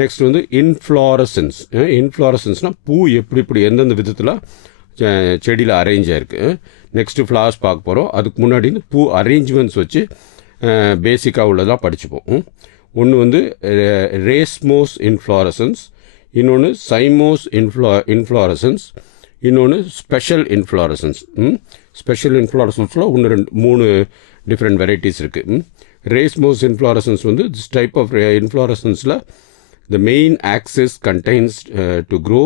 Next வந்து inflorescence. இன்ஃப்ளாரசன்ஸ்னால் பூ எப்படி எந்தெந்த விதத்தில் செடியில் அரேஞ்ச் ஆகிருக்கு. நெக்ஸ்ட்டு ஃப்ளவர்ஸ் பார்க்க போகிறோம். அதுக்கு முன்னாடி இந்த பூ அரேஞ்ச்மெண்ட்ஸ் வச்சு பேசிக்காக உள்ளதாக படிச்சுப்போம். ஒன்று வந்து ரேஸ்மோஸ் இன்ஃப்ளாரசன்ஸ், இன்னொன்று சைமோஸ் இன்ஃப்ளாரசன்ஸ், இன்னொன்று ஸ்பெஷல் இன்ஃப்ளாரசன்ஸ். ஸ்பெஷல் இன்ஃப்ளாரசன்ஸில் ஒன்று 3 டிஃப்ரெண்ட் வெரைட்டிஸ் இருக்குது. ரேஸ்மோஸ் இன்ஃப்ளாரசன்ஸ் வந்து திஸ் டைப் ஆஃப் இன்ஃப்ளாரசன்ஸில் the main axis contains to grow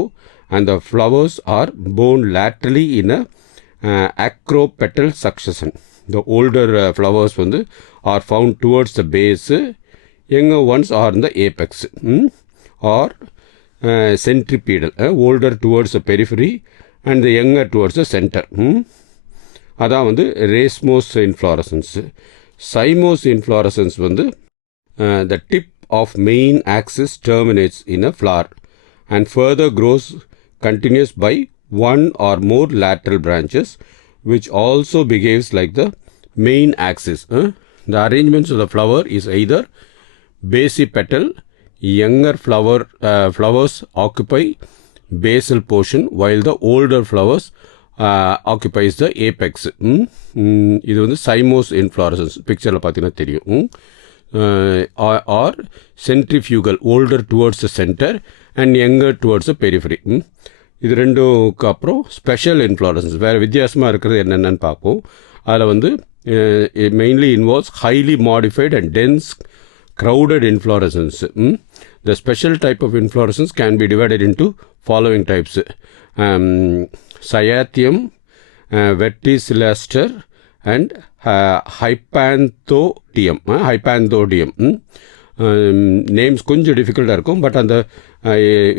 and the flowers are borne laterally in a acropetal succession. The older flowers வந்து are found towards the base, younger ones are in the apex, or centripedal, older towards the periphery and the younger towards the center. அதான் வந்து racemose inflorescence. Cymose inflorescence வந்து the tip of main axis terminates in a flower and further grows continuous by one or more lateral branches which also behaves like the main axis. The arrangements of the flower is either basipetal, younger flowers occupy basal portion while the older flowers occupies the apex. இது வந்து cymose inflorescence பிக்சரில் பார்த்தீங்கன்னா தெரியும். Or centrifugal, older towards the center and younger towards the periphery. இது ரெண்டுக்கு அப்புறம் special inflorescence வேறு வித்தியாசமாக இருக்கிறது என்னென்னு பார்ப்போம். அதில் வந்து mainly involves highly modified and dense crowded inflorescence. The special type of inflorescence can be divided into following types: Cyathium, Verticillaster and Hypanthodium. Names கொஞ்சம் டிஃபிகல்ட்டாக இருக்கும், பட் அந்த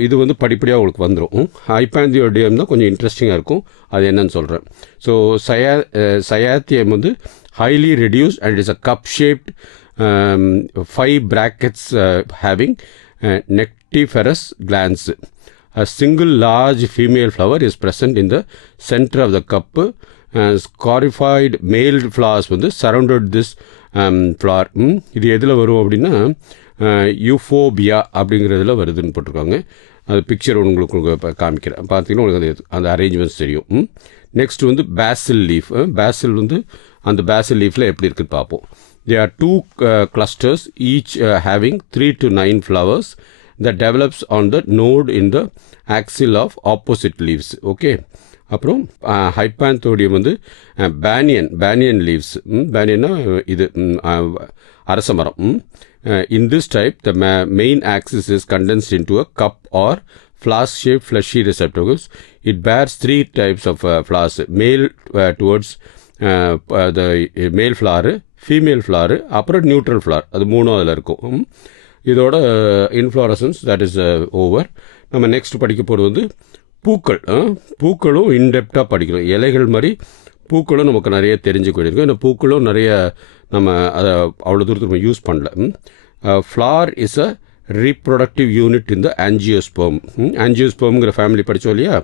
இது வந்து படிப்படியாக உங்களுக்கு வந்துடும். ஹைப்பாந்தியோடியம் தான் கொஞ்சம் இன்ட்ரெஸ்டிங்காக இருக்கும், அது என்னன்னு சொல்கிறேன். ஸோ சயாத்தியம் வந்து highly reduced and is a cup shaped 5 brackets having nectiferous glands. A single large female flower is present in the center of the cup. Scorified male flowers வந்து surrounded this flower. இது எதில் வரும் அப்படின்னா யூஃபோபியா அப்படிங்கிறதுல வருதுன்னு போட்டிருக்காங்க. அது பிக்சர் உங்களுக்கு காமிக்கிறேன், பார்த்தீங்கன்னா உங்களுக்கு அந்த அரேஞ்ச்மெண்ட்ஸ் தெரியும். நெக்ஸ்ட் வந்து பேசில் லீஃப். பேசில் வந்து அந்த பேசில் லீஃபில் எப்படி இருக்குன்னு பார்ப்போம். There are 2 clusters each having 3 to 9 flowers that develops on the node in the axil of opposite leaves. Okay. அப்புறம் ஹைப்பாந்தோடியம் வந்து பேனியன் லீவ்ஸ். பேனியன்னா இது அரச மரம். In this type, the main axis is condensed into a cup or flask-shaped fleshy receptacles. It bears 3 types of flowers: male towards the male flower, female flower, அப்புறம் neutral flower. அது 3 அதில் இருக்கும். இதோட inflorescence that is over. நம்ம next படிக்க போகிறது வந்து பூக்களும் இன்டெப்டாக படிக்கிறோம். இலைகள் மாதிரி பூக்களும் நமக்கு நிறைய தெரிஞ்சுக்க வேண்டியிருக்கும். இந்த பூக்களும் நிறைய நம்ம அதை அவ்வளோ தூரத்துக்கு நம்ம யூஸ் பண்ணல. Flower is a reproductive unit இந்த ஆஞ்சியோஸ்பெர்ம். ஆஞ்சியோஸ்பெர்ம்ங்கிற ஃபேமிலி படித்தோம் இல்லையா,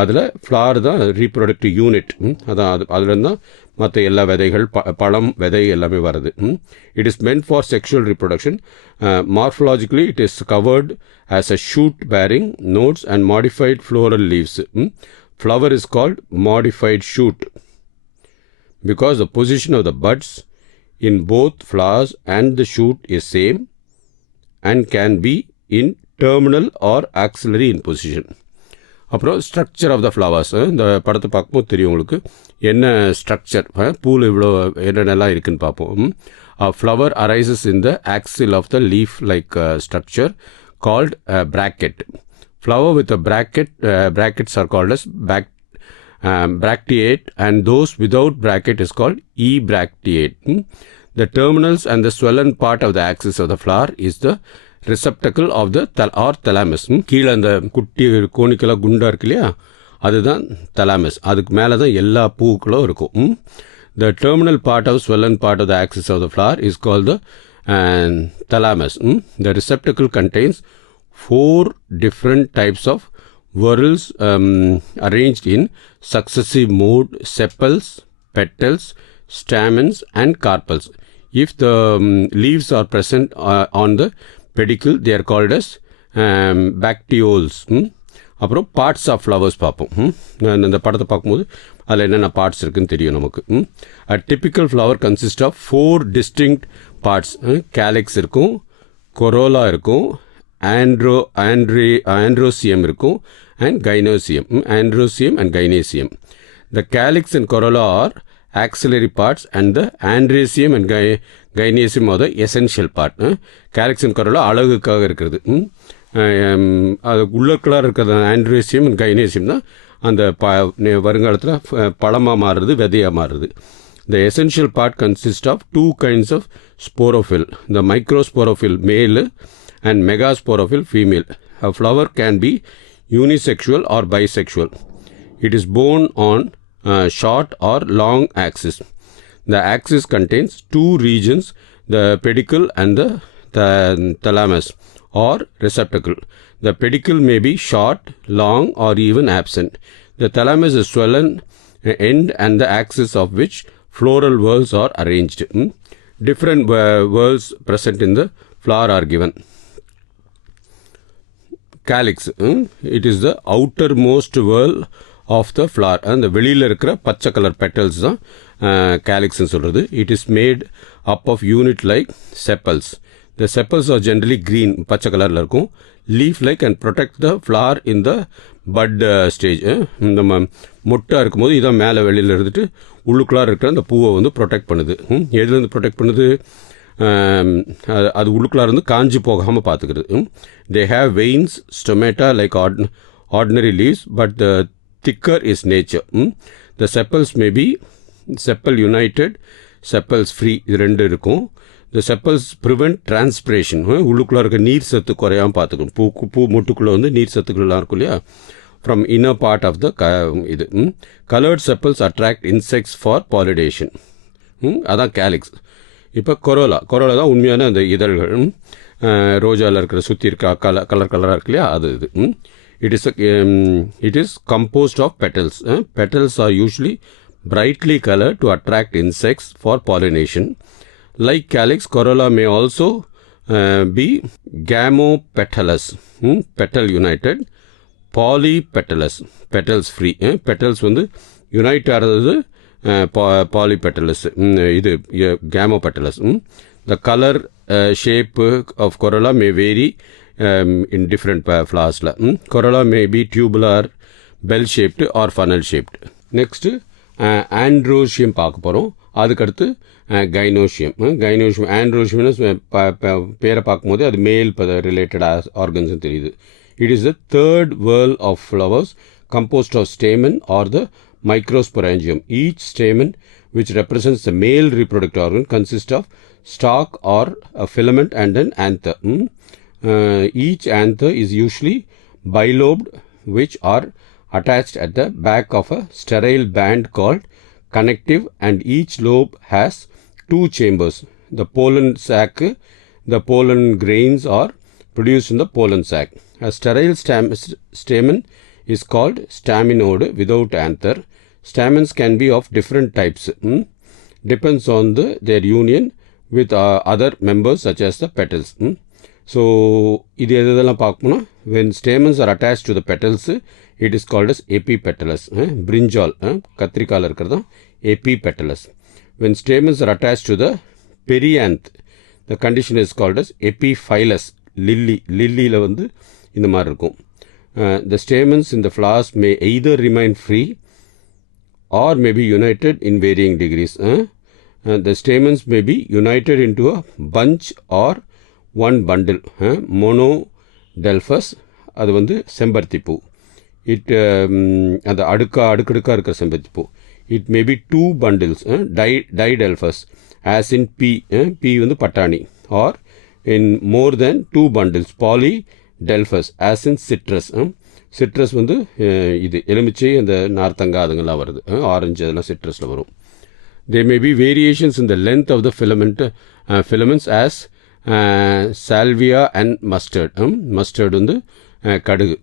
அதில் ஃப்ளவர் தான் ரீப்ரொடக்டிவ் யூனிட். அதான் அதுலேருந்து தான் மற்ற எல்லா விதைகள், பழம், விதை எல்லாமே வருது. It is meant for sexual reproduction. Morphologically it is covered as a shoot bearing nodes and modified floral leaves. Flower is called modified shoot because the position of the buds in both flowers and the shoot is same and can be in terminal or axillary in position. அப்புறம் structure of the flowers. இந்த படத்தை பார்க்கும்போது தெரியும் உங்களுக்கு என்ன structure, பூவில் இவ்வளோ என்னென்னலாம் இருக்குதுன்னு பார்ப்போம். Flower arises in the axil of the leaf like structure called bracket. Flower with a brackets are called as bracteate, and those without bracket is called ebracteate. The terminals and the swollen part of the axis of the flower is the receptacle of the thalamus. கீழே அந்த குட்டி கோணிக்கெல்லாம் குண்டாக இருக்கு இல்லையா, அதுதான் thalamus. அதுக்கு மேலே தான் எல்லா பூக்களும் இருக்கும். The terminal part of swollen part of the axis of the flower is called the thalamus. The receptacle contains 4 different types of whorls arranged in successive mode: sepals, petals, stamens and carpels. If the leaves are present on the pedicule, they are called as பேக்டியோல்ஸ், அப்புறம் parts of flowers பார்ப்போம். இந்த படத்தை பார்க்கும்போது அதில் என்னென்ன parts இருக்குதுன்னு தெரியும் நமக்கு. A typical flower consist of 4 distinct parts. Calyx இருக்கும், கொரோலா இருக்கும், ஆண்ட்ரோசியம் இருக்கும், and gynoecium. Androecium and gynoecium. The calyx and corolla are axillary parts and the androsium and gynoecium are the essential part. Calyx and corolla அழகுக்காக இருக்கிறது. அது உள்ளுக்குள்ளார இருக்கிறது androecium and கைனேசியம் தான் அந்த வருங்காலத்தில் பழமாக மாறுறது, விதையாக மாறுறது. The essential part consists of 2 kinds of sporophyll. The microsporophyll male and megasporophyll female. A flower can be unisexual or bisexual. It is borne on short or long axis. The axis contains 2 regions, the pedicle and the thalamus or receptacle. The pedicle may be short, long or even absent. The thalamus is swollen end and the axis of which floral whorls are arranged. Different whorls present in the flower are given. Calyx, it is the outermost whorl of the flower. அந்த வெளியில் இருக்கிற பச்சை colour petals தான் கேலிக்ஸ்ன்னு சொல்கிறது. It is made up of unit like sepals. The sepals are generally green, பச்சை கலரில் இருக்கும். Leaf like and protect the flower in the bud stage. இந்த மொட்டாக இருக்கும்போது இதான் மேலே வெளியில் இருந்துட்டு உள்ளுக்குள்ளார இருக்கிற அந்த பூவை வந்து ப்ரொடெக்ட் பண்ணுது. எதுலேருந்து ப்ரொடெக்ட் பண்ணுது? அது உள்ளுக்குள்ளார இருந்து காஞ்சி போகாமல் பார்த்துக்கிறது. They have veins, stomata like ordinary leaves, but the thicker is nature. The sepals may be sepal united, sepals free, இது ரெண்டு இருக்கும். The sepals prevent transpiration. உள்ளுக்குள்ளே இருக்க நீர் சத்து குறையாமல் பார்த்துக்கணும். பூ மொட்டுக்குள்ளே வந்து நீர் சத்துக்கள்லாம் இருக்கும் இல்லையா, from inner part of the இது. Colored sepals attract insects for pollination. அதான் கேலிக்ஸ். இப்போ கொரோலா தான் உண்மையான அந்த இதழ்கள். ரோஜாவில் இருக்கிற சுற்றி இருக்க கலராக இருக்கு இல்லையா, அது இது. It is composed of petals. Petals are usually brightly colored to attract insects for pollination. Like calyx, corolla may also be gamopetalous, petal united, polypetalous, petals free. Petals வந்து யூனைட் ஆகிறது polypetalous, இது gamopetalous. The color shape of corolla may vary in different flowers. Corolla may be tubular, bell-shaped or funnel-shaped. Next, androsium பார்க்க போகிறோம். அதுக்கடுத்து gynoecium. ஆண்ட்ரோசியம்னு பேரை பார்க்கும்போது அது மேல் ரிலேட்டட் ஆர்கன்ஸ்னு தெரியுது. It is the third whorl of flowers composed of stamen or the microsporangium. Each stamen, which represents the male reproductive organ, consists of stalk or a filament and an anther. Each anther is usually bilobed, which are attached at the back of a sterile band called connective, and each lobe has 2 chambers. The pollen sac, the pollen grains are produced in the pollen sac. A sterile stamen is called staminode without anther. Stamens can be of different types. Depends on their union with other members such as the petals. So இது எதெல்லாம் பார்க்கணும்னா, when stamens are attached to the petals, it is called as epipetalous. Brinjal, கத்திரிக்காயில் இருக்கிறது epipetalous. When stamens are attached to the perianth, the condition is called as epiphyllous. லில்லியில் வந்து இந்த மாதிரி இருக்கும். The stamens in the flowers may either remain free or may be united in varying degrees. The stamens may be united into a bunch or one bundle. monodelphous, அது வந்து செம்பருத்தி பூ. அந்த அடுக்கடுக்காக இருக்கிற செம்பருத்தி பூ. It may be 2 bundles, didelphous, as in pea வந்து பட்டாணி, or in more than 2 bundles, polydelphous, as in citrus. citrus வந்து இது எலுமிச்சை, அந்த நார்த்தங்காய் அதுங்கெல்லாம் வருது. ஆரஞ்சு அதெல்லாம் சிட்ரஸில் வரும். There may be variations in the length of the filaments as salvia and mustard. mustard வந்து கடுகு.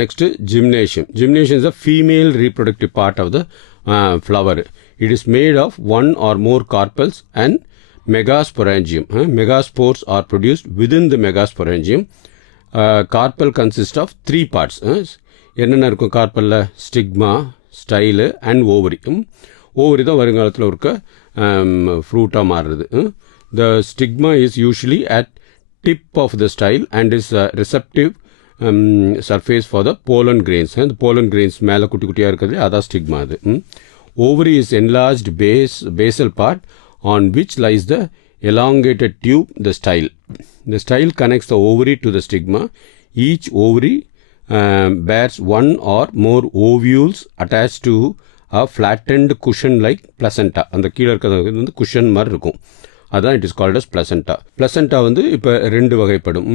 Next, gymnasium. Gymnasium is a female reproductive part of the flower. It is made of 1 or more carpels and megasporangium. Megaspores are produced within the megasporangium. Carpel consists of 3 parts. என்னென்ன இருக்கும் கார்பலில்? Stigma, style and ovary. Ovary தான் வருங்காலத்தில் இருக்க ஃப்ரூட்டாக மாறுறது. The stigma is usually at tip of the style and is receptive surface for the pollen grains. இந்த pollen grains மேலே குட்டி குட்டியாக இருக்கிறது அதான் ஸ்டிக்மா. அது ovary is enlarged basal part on which lies the elongated tube, the style. The style connects the ovary to the stigma. Each ovary bears one or more ovules attached to a flattened cushion like placenta. அந்த கீழே இருக்கிறது வந்து cushion மாதிரி இருக்கும். அதான் it is called as placenta. placenta வந்து இப்போ 2 வகைப்படும்.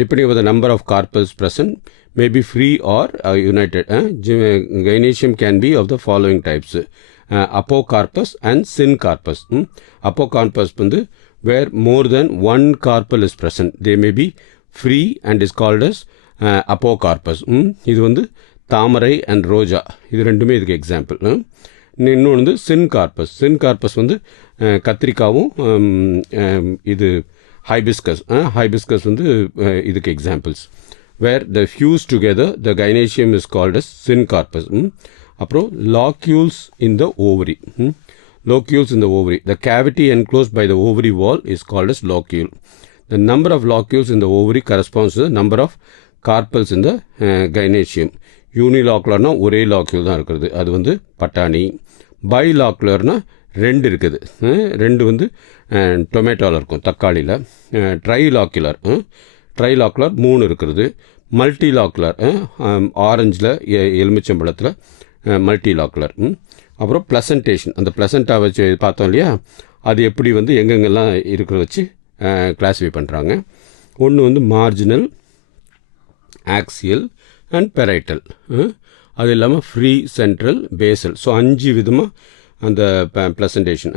Depending on the number of carpels present, may be free or united. Gynoecium can be of the following types: apocarpus and syncarpus. Apocarpus வந்து where more than one carpel is present, they may be free and is called as apocarpus. இது வந்து தாமரை and ரோஜா, இது ரெண்டுமே இதுக்கு example. இன்னொன்று வந்து syncarpous. Syncarpous வந்து கத்திரிக்காவும் இது ஹைபிஸ்கஸ். ஹைபிஸ்கஸ் வந்து இதுக்கு examples. Where the fuse together the gynoecium is called as syncarpous. அப்புறம் locules in the ovary. Locules in the ovary. The cavity enclosed by the ovary wall is called as locule. The number of locules in the ovary corresponds to the number of carpels in the gynoecium. யூனிலாக்குலர்னா ஒரே லாக்யூல் தான் இருக்கிறது, அது வந்து பட்டாணி. பைலாக்குலர்னா 2 இருக்குது. 2 வந்து டொமேட்டோவில் இருக்கும், தக்காளியில். ட்ரைலாக்குலர் 3 இருக்கிறது. மல்டிலாக்குலர் ஆரஞ்சில், எலுமிச்சம்பழத்தில் மல்டிலாக்குலர். அப்புறம் ப்ளசன்டேஷன், அந்த ப்ளசண்டா வச்சு பார்த்தோம் இல்லையா, அது எப்படி வந்து எங்கெங்கெல்லாம் இருக்கிற வச்சு கிளாஸிஃபை பண்ணுறாங்க. ஒன்று வந்து மார்ஜினல், ஆக்சியல் அண்ட் பெரைட்டல். அது இல்லாமல் ஃப்ரீ, சென்ட்ரல், பேசல். ஸோ 5 விதமாக அந்த ப்ளசன்டேஷன்.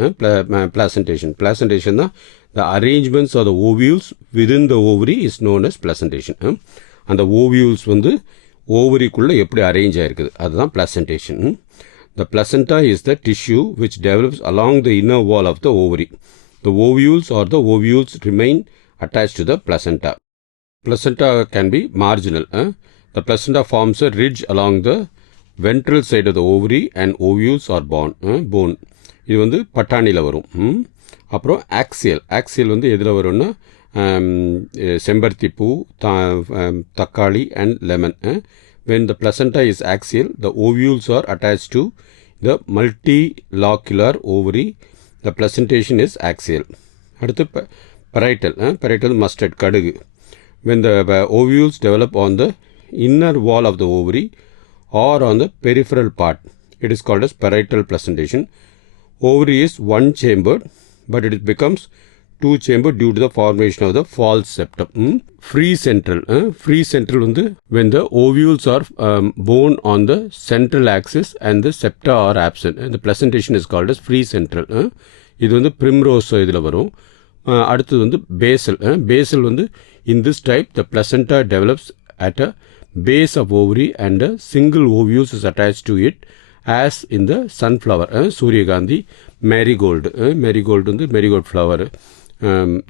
ப்ளசன்டேஷன் தான் the arrangements of the ovules within the ovary is known as placentation. அந்த ஓவியூல்ஸ் வந்து ஓவரிக்குள்ளே எப்படி அரேஞ்ச் ஆகிருக்குது, அதுதான் ப்ளசன்டேஷன். The placenta is the tissue which develops along the inner wall of the ovary. The ovules or the ovules remain attached to the placenta. Placenta can be marginal. The placenta forms a ridge along the ventral side of the ovary and ovules are bone. இது வந்து பட்டாணியில் வரும். அப்புறம் axial. Axial வந்து எதில் வரும்னா செம்பருத்தி பூ, தக்காளி and lemon. When the placenta is axial, the ovules are attached to the multilocular ovary. The placentation is axial. அடுத்து parietal. Parietal mustard, கடுகு. When the ovules develop on the inner wall of the ovary or on the peripheral part, it is called as parietal placentation. Ovary is one-chambered, but it becomes two-chambered due to the formation of the false septum. Free central. Free central வந்து when the ovules are borne on the central axis and the septa are absent. The placentation is called as free central. இது வந்து primrose இதில் வரும். அடுத்தது வந்து basal. Basal வந்து in this type the placenta develops at a base of ovary and a single ovule is attached to it as in the sunflower. சூரியகாந்தி, marigold. Marigold வந்து marigold flower.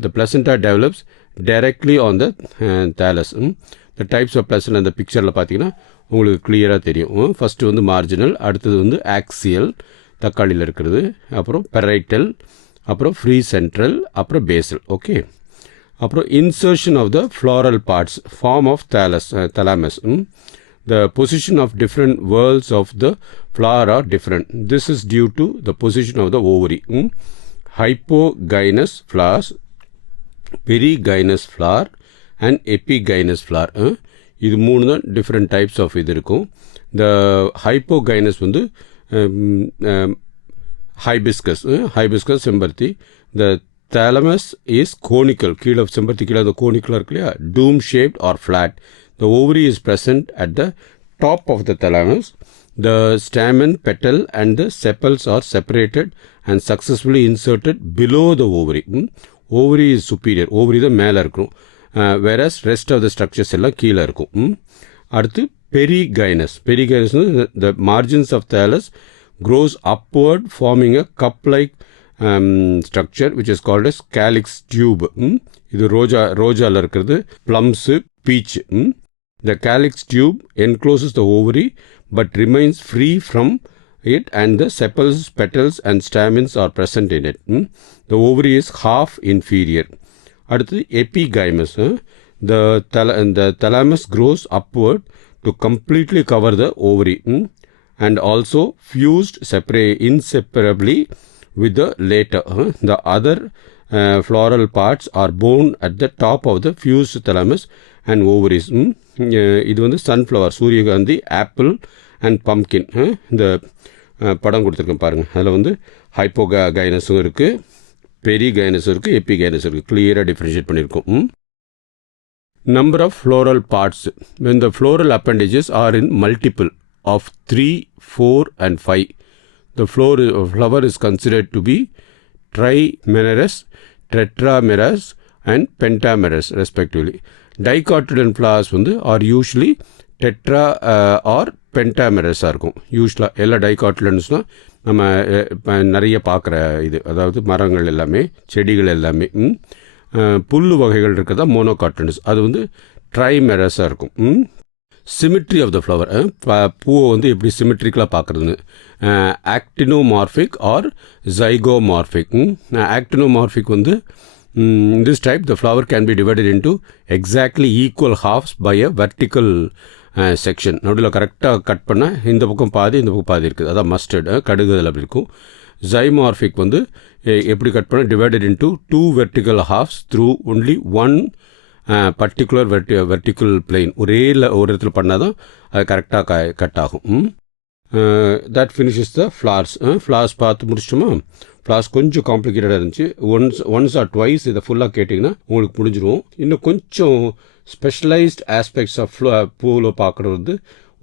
The placenta develops directly on the thallus. The types of placenta அந்த பிக்சரில் பார்த்தீங்கன்னா உங்களுக்கு கிளியராக தெரியும். First வந்து marginal, அடுத்தது வந்து ஆக்சியல், தக்காளியில் இருக்கிறது, அப்புறம் பெரைட்டல், அப்புறம் ஃப்ரீ சென்ட்ரல், அப்புறம் பேசல். ஓகே. அப்புறம் insertion of the floral parts, form of thalamus. The position of different whorls of the flower are different. This is due to the position of the ovary. Hypogynus flowers, perigynous flower and epigynous flower. இது 3 தான் different types of இது இருக்கும். இந்த ஹைப்போகைனஸ் வந்து hibiscus செம்பருத்தி. த thalamus is conical. கீழே செம்பருத்தி கீழே அந்த கோனிக்கலாக இருக்கு இல்லையா, dome shaped or flat. The ovary is present at the top of the thalamus. The stamen, petal and the sepals are separated and successfully inserted below the ovary. Ovary is superior. Ovary தான் மேலே இருக்கும், whereas rest of the structures எல்லாம் கீழே இருக்கும். அடுத்து perigynous. Perigynous, the margins of thallus grows upward forming a cup-like structure which is called as calyx tube. இது ரோஜால இருக்கிறது, plums, peach. The calyx tube encloses the ovary but remains free from it, and the sepals, petals and stamens are present in it. The ovary is half inferior. அடுத்தது epigynous. The thalamus grows upward to completely cover the ovary, and also fused inseparably with the later. The other floral parts are borne at the top of the fused thalamus and ovaries. இது வந்து sunflower, சூரியகாந்தி, apple and pumpkin. இந்த படம் கொடுத்துருக்கேன் பாருங்கள். அதில் வந்து ஹைப்போகைனஸும் இருக்குது, பெரிகைனஸும் இருக்குது, எபிகைனஸும் இருக்குது. கிளியராக டிஃப்ரென்ஷியேட் பண்ணியிருக்கோம். Number of floral parts. When the floral appendages are in multiple of 3, 4 and 5, the flower is considered to be trimerous, tetramerous and pentamerous respectively. Dicotyledon flowers வந்து are usually tetra or pentamerous இருக்கும். யூஸ்வலாக எல்லா டைகாட்டிலன்ஸ்னால் நம்ம நிறைய பார்க்குற இது, அதாவது மரங்கள் எல்லாமே, செடிகள் எல்லாமே. புல்லு வகைகள் இருக்கிறதா மோனோகாட்டிலன்ஸ், அது வந்து ட்ரைமெரஸாக இருக்கும். சிமிட்ரி ஆஃப் த ஃப்ளவர், பூவை வந்து எப்படி சிமிட்ரிக்கலாக பார்க்குறதுன்னு. Actinomorphic or zygomorphic. ஆக்டினோமார்பிக் வந்து this type the flower can be divided into exactly equal halves by a vertical section. நடுவில் கரெக்டாக கட் பண்ணால் இந்த பக்கம் பாதி இந்த பக்கம் பாதி இருக்குது, அதான் மஸ்டர்ட், கடுகு அதில் அப்படி இருக்கும். ஜைமார்பிக் வந்து எப்படி கட் பண்ணால் divided into 2 vertical halves through only one particular vertical plane. ஒரு இடத்துல பண்ணால் தான் அது கரெக்டாக கட் ஆகும். that finishes the flowers. Flowers பார்த்து முடிச்சிட்டோமா? ஃப்ளவர்ஸ் கொஞ்சம் காம்ப்ளிகேட்டடாக இருந்துச்சு. ஒன்ஸ் ஆர் ட்வைஸ் இதை ஃபுல்லாக கேட்டிங்கன்னா உங்களுக்கு முடிஞ்சிடும். இன்னும் கொஞ்சம் ஸ்பெஷலைஸ்ட் ஆஸ்பெக்ட்ஸ் ஆஃப் பூவில் பார்க்குறது வந்து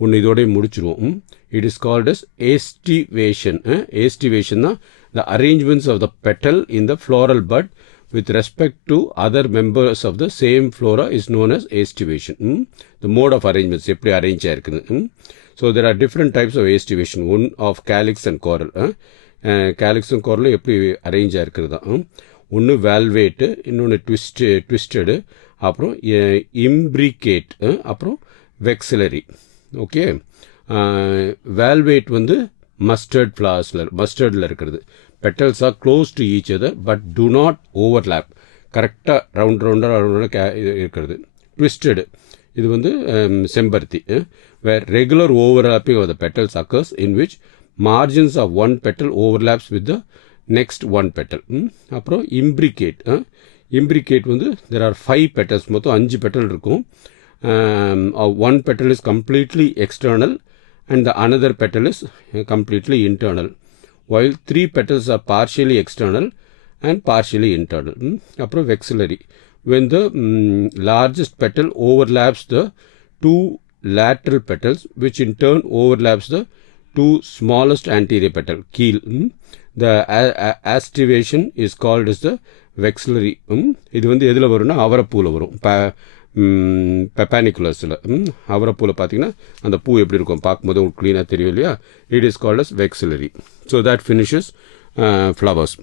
ஒன்று இதோடய முடிச்சிடுவோம். It is called as aestivation. Aestivation தான் the arrangements of the petal in the floral bud with respect to other members of the same flora is known as estivation. The mode of arrangements, எப்படி arrange ஆயிருக்குது. So there are different types of estivation. One of calyx and coral. calyx and coral எப்படி arrange ஆயிருக்குது தான். ஒன்று வேல்வேட்டு, இன்னொன்று twisted, அப்புறம் imbricate, அப்புறம் வெக்ஸிலரி. Okay, velvet வந்து மஸ்டர்டில் இருக்கிறது. petals are close to each other but do not overlap. கரெக்டாக ரவுண்டாக இருக்கிறது. ட்விஸ்டடு இது வந்து செம்பருத்தி, where regular overlapping of the petals occurs in which margins of one petal overlaps with the next one petal. அப்புறம் imbricate வந்து there are 5 petals, மொத்தம் 5 petal இருக்கும். one petal is completely external and the another petal is completely internal, while 3 petals are partially external and partially internal. அப்புறம் வெக்ஸிலரி, when the largest petal overlaps the 2 lateral petals which in turn overlaps the 2 smallest anterior petal, keel. The aestivation is called as the vexillary. இது வந்து எதில் வரும்னா அவரைப்பூவில் வரும். பெப்பானிகுலஸில் அவரைப்பூவில் பார்த்தீங்கன்னா அந்த பூ எப்படி இருக்கும் பார்க்கும்போது உங்களுக்கு க்ளீனாக தெரியும் இல்லையா? It is called as vexillary. So that finishes flowers.